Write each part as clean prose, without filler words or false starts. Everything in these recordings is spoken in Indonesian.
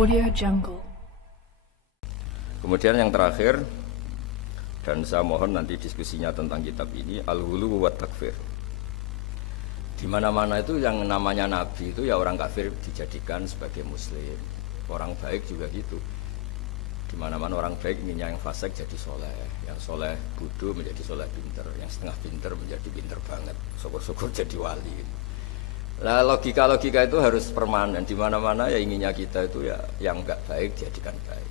Audio Jungle. Kemudian yang terakhir, dan saya mohon nanti diskusinya tentang kitab ini, al-ghulu wa takfir. Di mana-mana itu yang namanya nabi itu ya orang kafir dijadikan sebagai muslim, orang baik juga gitu. Di mana-mana orang baik inginnya yang fasik jadi soleh, yang soleh bodoh menjadi soleh pinter, yang setengah pinter menjadi pinter banget, syukur-syukur jadi wali. Nah, logika-logika itu harus permanen. Di mana-mana ya inginnya kita itu ya yang enggak baik dijadikan baik.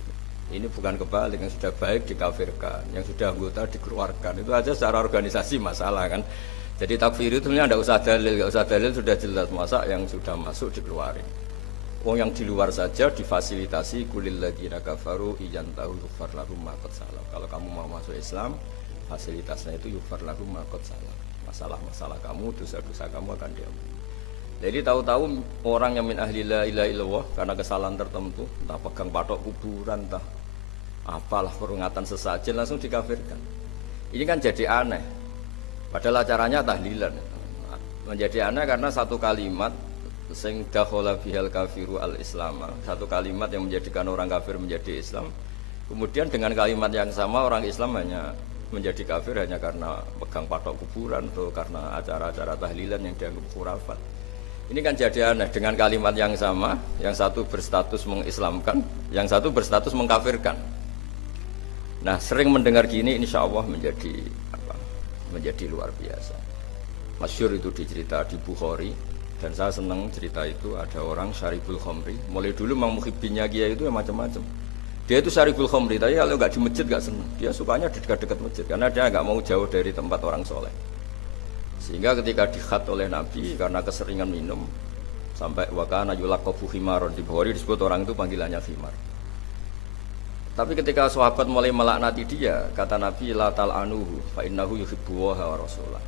Ini bukan kebalik, yang sudah baik dikafirkan, yang sudah anggota dikeluarkan. Itu aja secara organisasi masalah kan. Jadi takfir itu sebenarnya tidak usah dalil sudah jelas, masa yang sudah masuk dikeluarin. Yang di luar saja difasilitasi kulil ladzina kafaru iyantahu yughfar lahum ma qad salaf. Kalau kamu mau masuk Islam, fasilitasnya itu yughfar lahum ma qad salaf. Masalah-masalah kamu, dosa-dosa kamu akan diampuni. Jadi tahu-tahu orang yang min ahli la ilaha illallah karena kesalahan tertentu, entah pegang patok kuburan, entah apalah peringatan sesajen langsung dikafirkan. Ini kan jadi aneh. Padahal acaranya tahlilan. Menjadi aneh karena satu kalimat sing dakhala bihal kafiru al-islam, satu kalimat yang menjadikan orang kafir menjadi Islam. Kemudian dengan kalimat yang sama orang Islam hanya menjadi kafir hanya karena pegang patok kuburan atau karena acara-acara tahlilan yang dianggap khurafat. Ini kan jadi aneh, dengan kalimat yang sama, yang satu berstatus mengislamkan, yang satu berstatus mengkafirkan. Nah, sering mendengar gini insya Allah menjadi luar biasa. Masyhur itu dicerita di Bukhari, dan saya senang cerita itu. Ada orang syaribul khamri, mulai dulu memang muhibbinnya Kiai itu ya macam-macam. Dia itu syaribul khamri, tapi kalau nggak di masjid nggak senang. Dia sukanya di dekat-dekat masjid, karena dia nggak mau jauh dari tempat orang soleh. Sehingga ketika dikhat oleh Nabi karena keseringan minum sampai wakana yulaqabu himaron, di Bukhari disebut orang itu panggilannya himar. Tapi ketika sahabat mulai melaknati dia, kata Nabi la tal'anuhu fa innahu yuhibbullaha wa rasulah.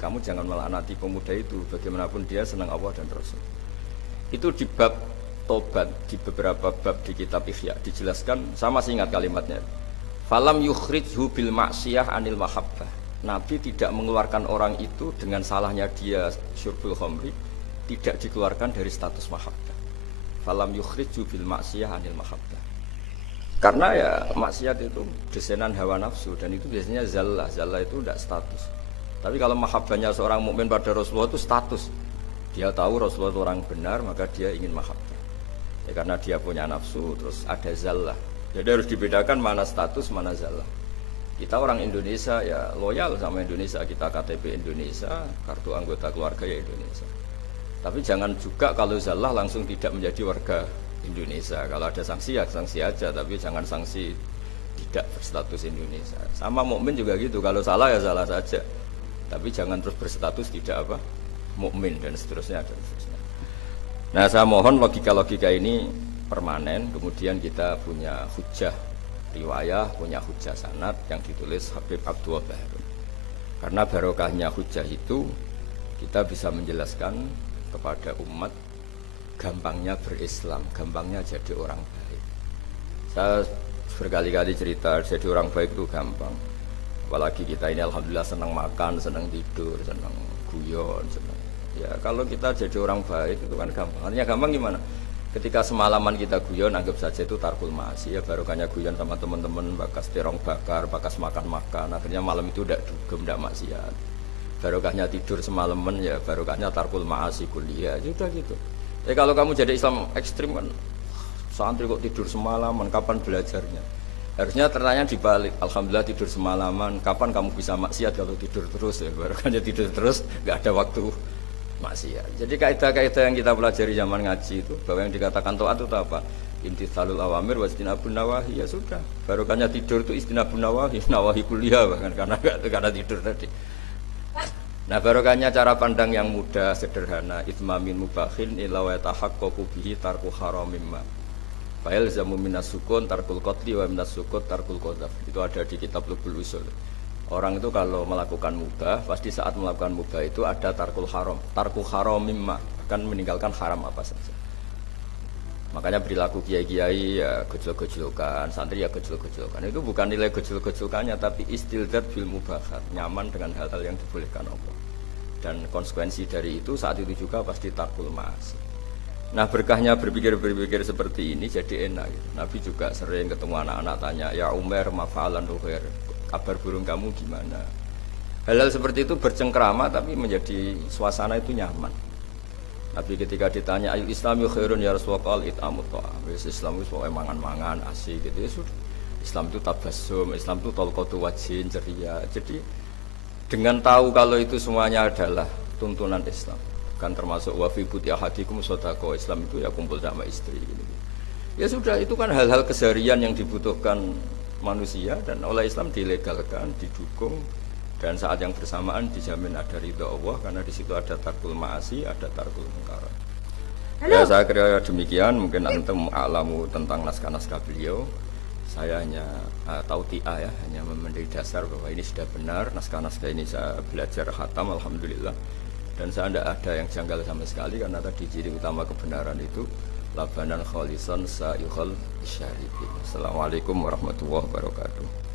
Kamu jangan melaknati pemuda itu, bagaimanapun dia senang Allah dan Rasul. Itu di bab tobat, di beberapa bab di kitab Ihya dijelaskan, saya masih ingat kalimatnya. Falam yukhrijhu bil ma'siyah anil mahabbah. Nabi tidak mengeluarkan orang itu dengan salahnya dia syurbul khamri, tidak dikeluarkan dari status mahabbah. Falam yukhriju bil maksiyah anil mahabbah. Karena ya maksiat itu desainer hawa nafsu, dan itu biasanya zallah itu tidak status. Tapi kalau mahabbahnya seorang mukmin pada Rasulullah itu status. Dia tahu Rasulullah itu orang benar, maka dia ingin mahabbah. Ya, karena dia punya nafsu, terus ada zallah. Jadi harus dibedakan mana status, mana zallah. Kita orang Indonesia ya loyal sama Indonesia, kita KTP Indonesia, kartu anggota keluarga ya Indonesia. Tapi jangan juga kalau zallah langsung tidak menjadi warga Indonesia. Kalau ada sanksi ya sanksi aja, tapi jangan sanksi tidak berstatus Indonesia. Sama mukmin juga gitu, kalau salah ya salah saja. Tapi jangan terus berstatus tidak mukmin dan seterusnya dan seterusnya. Nah, saya mohon logika-logika ini permanen, kemudian kita punya hujjah riwayah, punya hujjah sanad yang ditulis Habib Abdul Bahru. Karena barokahnya hujjah itu kita bisa menjelaskan kepada umat gampangnya berislam, gampangnya jadi orang baik. Saya berkali-kali cerita jadi orang baik itu gampang. Apalagi kita ini alhamdulillah senang makan, senang tidur, senang guyon, senang. Ya kalau kita jadi orang baik itu kan gampang. Artinya gampang gimana? Ketika semalaman kita guyon, anggap saja itu tarkul ma'asi, ya barokahnya guyon sama teman-teman, bakas terong bakar, bakas makan-makan, akhirnya malam itu tidak dugem, tidak maksiat. Barokahnya tidur semalaman, ya barokahnya tarkul ma'asi kuliah, juga gitu. Kalau kamu jadi Islam ekstrim kan, santri kok tidur semalaman, kapan belajarnya? Harusnya tertanya dibalik, alhamdulillah tidur semalaman, kapan kamu bisa maksiat kalau tidur terus? Ya barokahnya tidur terus, nggak ada waktu maksiat. Jadi kaidah-kaidah yang kita pelajari zaman ngaji itu, bahwa yang dikatakan taat itu apa? Imtitsalul awamir wa istinabun nawahi, ya sudah. Barokahnya tidur itu istinabun nawahi, nawahi kuliah bahkan karena tidur tadi. Nah, barokahnya cara pandang yang mudah, sederhana, itmamin mubakhin ila wa tahaqqaqu bihi tarku haramim ma. Fa yalzamu minas sukun tarkul qatli wa minas sukut tarkul qadzaf. Itu ada di kitab Lughul Usul. Orang itu kalau melakukan mubah, pasti saat melakukan mubah itu ada tarkul haram, tarku haram mimma, akan meninggalkan haram apa saja. Makanya perilaku kiai-kiai ya gejol-gejolkan, santri ya gejol-gejolkan. Itu bukan nilai gejol-gejolkannya, tapi istilzat bil mubahat, nyaman dengan hal-hal yang dibolehkan Allah. Dan konsekuensi dari itu saat itu juga pasti tarkul ma'asi. Nah berkahnya berpikir seperti ini jadi enak. Nabi juga sering ketemu anak-anak tanya, ya Umar mafa'alan Nuhair, kabar burung kamu gimana? Hal-hal seperti itu bercengkrama tapi menjadi suasana itu nyaman. Nabi ketika ditanya ayu islami khairun ya Rasulullah it'amut ta'am. Islam itu soal mangan-mangan asik gitu ya sudah. Islam itu tabassum, Islam itu talqatu wajhin ceria. Jadi dengan tahu kalau itu semuanya adalah tuntunan Islam, kan termasuk wa fi buti ahadikum shadaqah, Islam itu ya kumpul sama istri gitu. Ya sudah, itu kan hal-hal keseharian yang dibutuhkan manusia dan oleh Islam dilegalkan, didukung, dan saat yang bersamaan dijamin ada ridha Allah karena di situ ada tarkul ma'asi, ada tarkul munkar. Ya saya kira demikian, mungkin antum alamu tentang naskah-naskah beliau. Saya hanya tahu ti'a ya, hanya memberi dasar bahwa ini sudah benar, naskah-naskah ini saya belajar khatam alhamdulillah. Dan saya tidak ada yang janggal sama sekali karena tadi ciri utama kebenaran itu labanan khalisan sa'ihul syarifin. Assalamualaikum warahmatullahi wabarakatuh.